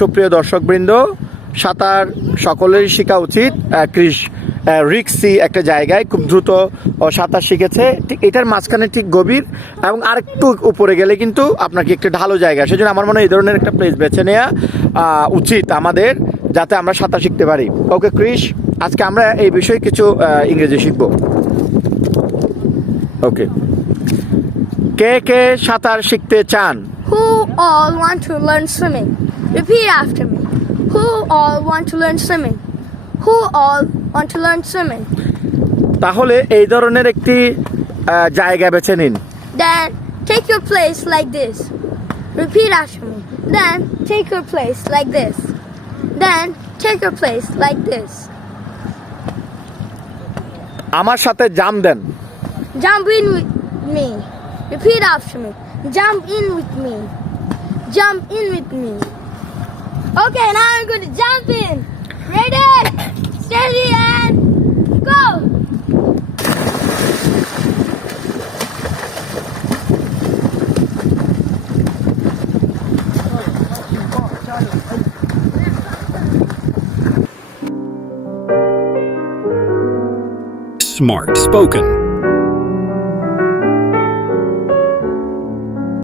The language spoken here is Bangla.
সুপ্রিয় দর্শকবৃন্দ, সাঁতার সকলেরই শেখা উচিত। ক্রিস রিক্সি একটা জায়গায় খুব দ্রুত সাঁতার শিখেছে, ঠিক এটার মাঝখানে ঠিক গভীর এবং আরেকটু উপরে গেলে কিন্তু আপনাকে একটা ঢালো জায়গা। সেজন্য আমার মনে হয় এই ধরনের একটা প্লেস বেছে নেওয়া উচিত আমাদের, যাতে আমরা সাঁতার শিখতে পারি। ওকে ক্রিস, আজকে আমরা এই বিষয়ে কিছু ইংরেজি শিখব। ওকে, কে কে সাঁতার শিখতে চান? Who all want to learn swimming? Repeat after me. Who all want to learn swimming? Who all want to learn swimming? তাহলে এই ধরনের একটি জায়গা বেছে নিন। Then take your place like this. Repeat after me. Then take your place like this. Then take your place like this. আমার সাথে জাম্প দেন। Jump in with me. Repeat after me. Jump in with me. Jump in with me. Okay, now I'm going to jump in. Ready, steady, and go. Smart spoken.